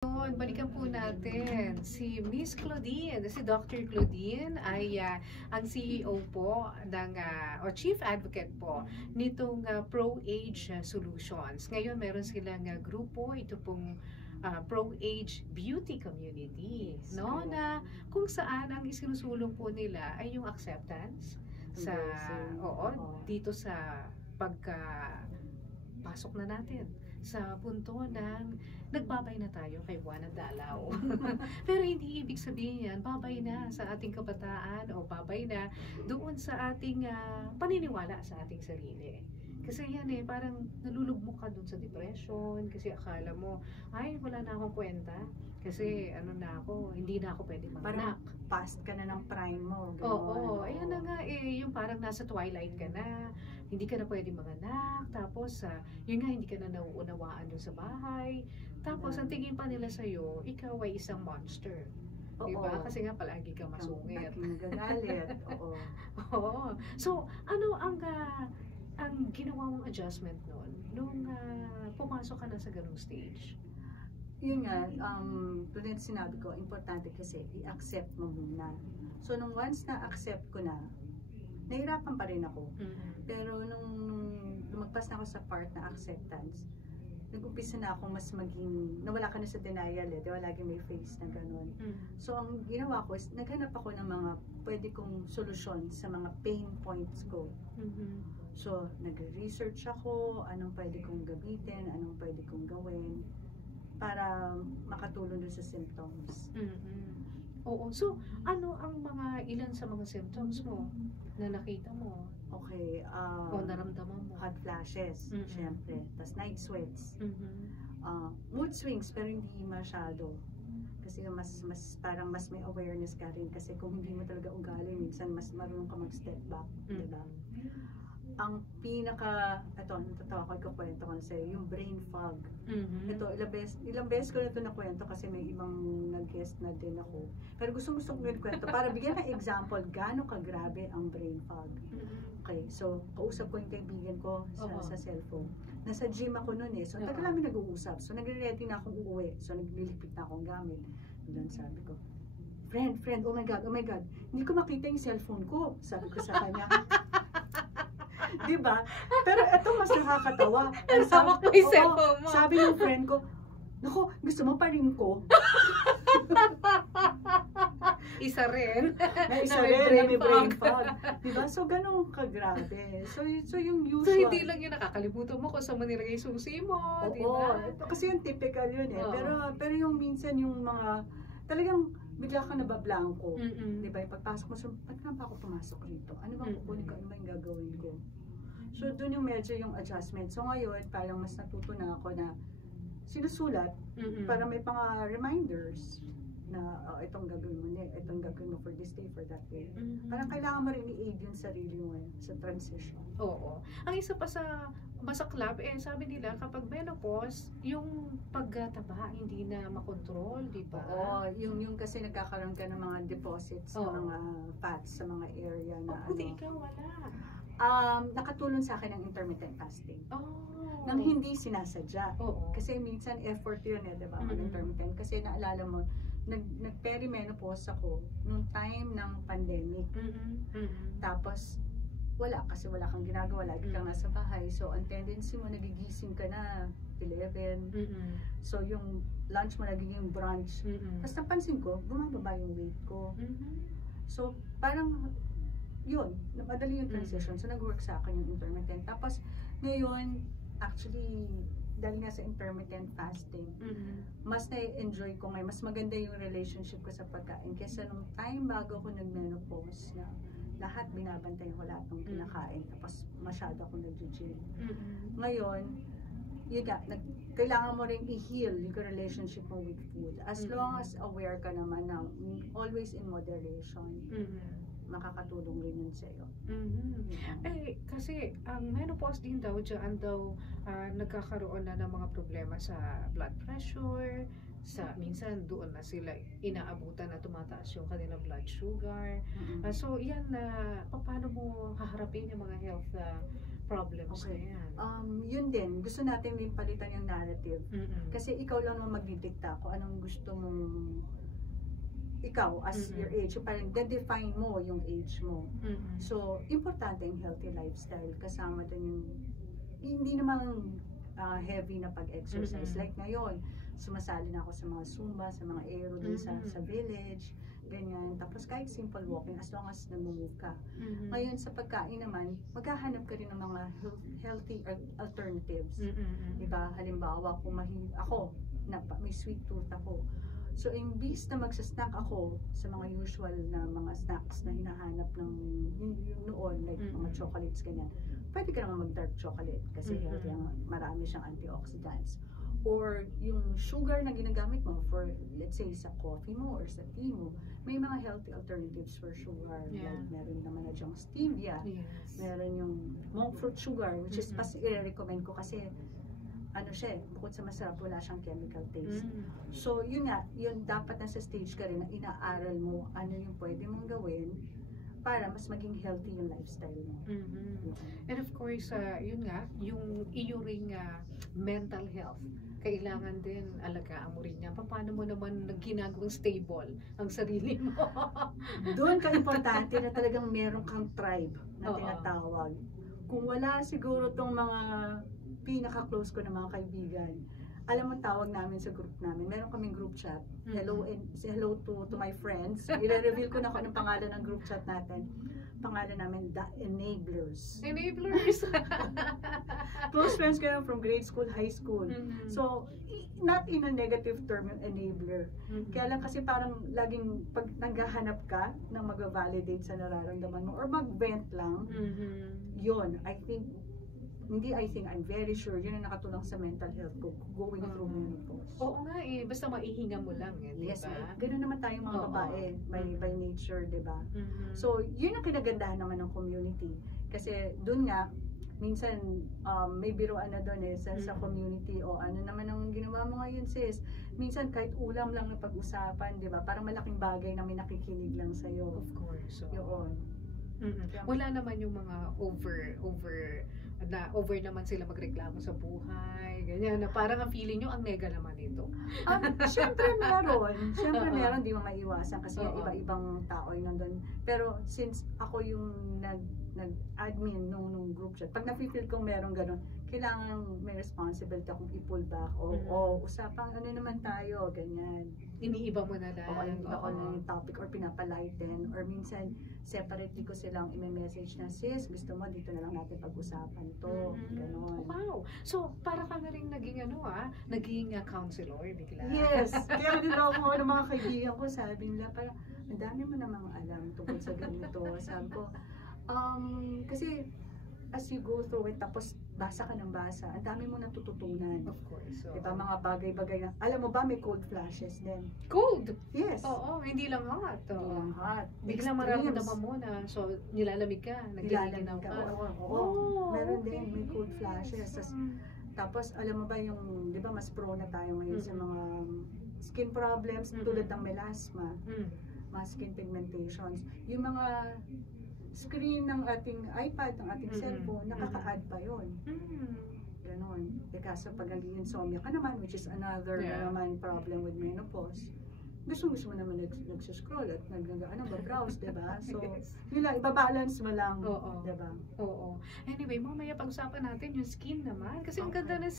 Balikan po natin si Miss Claudine. Si Dr. Claudine ay ang CEO po ng, o Chief Advocate po nitong Pro-Age Solutions. Ngayon meron silang grupo, ito pong Pro-Age Beauty Community, no? Na kung saan ang isinusulong po nila ay yung acceptance sa dito sa pasok na natin sa punto ng nagbabay na tayo kay Juan ng Dalaw. Pero hindi ibig sabihin yan, babay na sa ating kabataan o babay na doon sa ating paniniwala sa ating sarili. Kasi yan parang nalulugmok ka doon sa depression kasi akala mo, ay wala na akong kwenta. Kasi ano na ako, hindi na ako pwede manganak. Parang past ka na ng prime mo. Oo, ayan na nga yung parang nasa twilight ka na, hindi ka na pwede manganak, tapos yun nga hindi ka na nauunawaan doon sa bahay. Tapos ang tingin pa nila sa'yo, ikaw ay isang monster. Diba? Kasi nga palagi ka masungit. Nagagalit. Oo. So, ano ang ginawa mong adjustment noon nung pumasok ka na sa ganung stage? Yun nga, tulad sinabi ko, importante kasi i-accept mo muna. So, nung once na-accept ko na, nahirapan pa rin ako. Pero nung lumagpas na ako sa part na acceptance, nag-umpisa na ako mas maging, nawala ka na sa denial di ba? Lagi may face na gano'n. So, ang ginawa ko is, naghanap ako ng mga pwede kong solusyon sa mga pain points ko. So, nag-research ako, anong pwede kong gamitin, anong pwede kong gawin, para makatulong dun sa symptoms. Oo. So, ano ang ilan sa mga symptoms mo na nakita mo? Okay. O naramdaman mo? Hot flashes, syempre. Tapos night sweats. Mood swings, pero hindi masyado. Kasi parang mas may awareness ka rin. Kasi kung hindi mo talaga ugali, minsan mas marunong ka mag-step back. Diba? Ang natatawa ko, ikukwento ko sa'yo, yung brain fog. Ito, ilang beses ko na ito nakwento kasi may ibang nag-guest na din ako. Pero gusto ko kwento para bigyan ng example gaano kagrabe ang brain fog. Okay, so, kausap ko yung kaibigan ko sa cellphone. Nasa gym ako noon so tagal namin nag-uusap. So, nagre-ready na akong uuwi. So, naglilipit na akong gamit. And then sabi ko, friend, oh my God, hindi ko makita yung cellphone ko. Sabi ko sa kanya. Diba? Pero ito mas nakakatawa. Hawak mo yung cellphone mo. Sabi ng friend ko, naku, gusto mo pa rin ko? Isa rin. May brain fog. Diba? So, ganun kagrabe. So yung usual. So, hindi lang yun, nakakalimutan mo kung saan mo nilagay susi mo. Diba? Kasi yung typical yun Pero yung minsan yung mga, talagang bigla ka nabablangko. Diba? Yung pagpasok mo, so, ba't nga ba ako pumasok rito? Ano bang kukunin ko? Ano ba yung gagawin ko? So, dun yung medyo yung adjustment. So, ngayon, parang mas natuto na ako na sinusulat para may pang reminders na itong gagawin mo itong gagawin mo for this day, for that day. Parang kailangan mo rin i-aid yung sarili mo sa transition. Oo. Ang isa pa sa masaklap, sabi nila kapag menopause, yung pagtaba hindi na makontrol, di ba? Oo. Yung kasi nagkakaroon ka ng mga deposits ng mga fats sa mga area na Buti ikaw wala. Nakatulong sa akin ang intermittent fasting. Nang Oh. hindi sinasadya. Oo. Kasi minsan effort yun diba? Intermittent. Kasi naalala mo, nag-perimenopause ako nung time ng pandemic. Tapos, kasi wala kang ginagawa, lagi kang nasa bahay. So, ang tendency mo, nagigising ka na 11. So, yung lunch mo nagiging brunch. Tapos napansin ko, bumababa yung weight ko. So, parang yun, madali yung transition. So, nag-work sa akin yung intermittent. Tapos, ngayon, actually, dahil nga sa intermittent fasting, mas na-enjoy ko ngayon. Mas maganda yung relationship ko sa pagkain. Kesa nung time bago ako nag-menopause na lahat binabantay ko, lahat ng kinakain. Tapos, masyado akong nag-gym. Ngayon, yun nga, kailangan mo rin i-heal yung relationship mo with food. As long as aware ka naman na always in moderation. Makakatulong rin yun sa'yo. Kasi ang menopause din daw, dyan daw nagkakaroon na ng mga problema sa blood pressure, minsan doon na sila inaabutan na tumataas yung kanilang blood sugar. So yan, paano mo haharapin yung mga health problems na Okay. yan. Yun din, gusto natin din palitan yung narrative. Mm-mm. Kasi ikaw lang ang magdidikta kung anong gusto mong ikaw as your age. So, parang define mo yung age mo. Mm-mm. So, importante yung healthy lifestyle. Kasama din yung, hindi naman heavy na pag-exercise. Mm-mm. Like ngayon, sumasali na ako sa mga Zumba, sa mga aero din sa village, ganyan. Tapos kahit simple walking, as long as nag-move ka. Mm-mm. Ngayon, sa pagkain naman, maghahanap ka rin ng mga healthy alternatives. Mm-mm. Diba? Halimbawa, kung ako, may sweet tooth ako. So, imbis na magsasnack ako sa mga usual na mga snacks na hinahanap ng yung noon, like mga chocolates, ganyan, pwede ka naman mag-dark chocolate kasi healthy, marami siyang antioxidants. Or yung sugar na ginagamit mo for, let's say, sa coffee mo or sa tea mo, may mga healthy alternatives for sugar. Yeah. Like, meron naman na diyang stevia, Yes. meron yung monk fruit sugar, which is pas i-recommend ko kasi ano siya, bukod sa masarap, wala siyang chemical taste. So, yun nga, yun dapat nasa stage ka rin na inaaral mo ano yung pwede mong gawin para mas maging healthy yung lifestyle mo. And of course, yun nga, yung iyo ring mental health, kailangan din alagaan mo rin yan. Paano mo naman ginagawang stable ang sarili mo? Doon ka importante na talagang meron kang tribe na Oo. tinatawag. Kung wala siguro tong mga pinaka-close ko na mga kaibigan, alam mo tawag namin sa group namin, meron kaming group chat. Hello to my friends. I-reveal ko na kung anong pangalan ng group chat natin. Pangalan namin, The Enablers. Enablers! Close friends ko yun from grade school, high school. So, not in a negative term yung enabler. Kaya lang kasi parang laging pag naghahanap ka ng mag-validate sa nararamdaman mo or mag-vent lang, yun, I'm very sure yun ang nakatulong sa mental health ko going through menopause. Oo nga eh, basta maihinga mo lang eh, di Yes, ba? ganun naman tayong mga babae by nature, di ba? So, yun ang kinagandahan naman ng community. Kasi dun nga, minsan may biruan na doon eh sa community o ano naman ang ginawa mo ngayon sis. Minsan kahit ulam lang na pag-usapan, di ba? Parang malaking bagay na may nakikinig lang sa'yo. Of course. Yun. Wala naman yung mga over naman sila magreklamo sa buhay, ganyan, na parang ang feeling nyo ang nega naman ito. Siyempre meron. Siyempre meron, di mo maiiwasan kasi iba-ibang tao yung nandun. Pero since ako yung nag-admin nung group chat, pag na-feel kong meron ganun, kailangan may responsibility akong i-pull back o usapang ano naman tayo, ganyan. Iniiba mo na lang. O iniiba ko na yung topic or pinapalighten or minsan separately ko silang i-message na sis, gusto mo dito na lang natin pag-usapan to, ganon. Wow! So, para ka na rin naging naging counselor bigla. Yes! Kaya din ako ng mga kaibigan ko, sabi nila parang, ang dami mo namang alam tungkol sa ganito. Sabi ko, kasi as you go through it, tapos basa ka ng basa, ang dami mo natututunan. Of course. So, diba, mga bagay-bagay na, alam mo ba may cold flashes din? cold! Yes. Oo, hindi lang hot. Hindi lang hot. Biglang mararamdaman mo na, so nilalamig ka, naglilinaw ka. Oo, meron din, may cold flashes. Tapos, alam mo ba yung, di ba mas prone na tayo ngayon sa mga skin problems tulad ng melasma, mga skin pigmentations. Yung mga screen ng ating iPad, ng ating cellphone, nakaka-add pa yun. Ganon. E kaso pag naging insomnia ka naman, which is another naman problem with menopause, gusto mo naman nagsiscroll at browse, diba? So, yun lang, ibabalance mo lang, diba? Oo. Anyway, mamaya pag-usapan natin yung skin naman. Kasi ang ganda na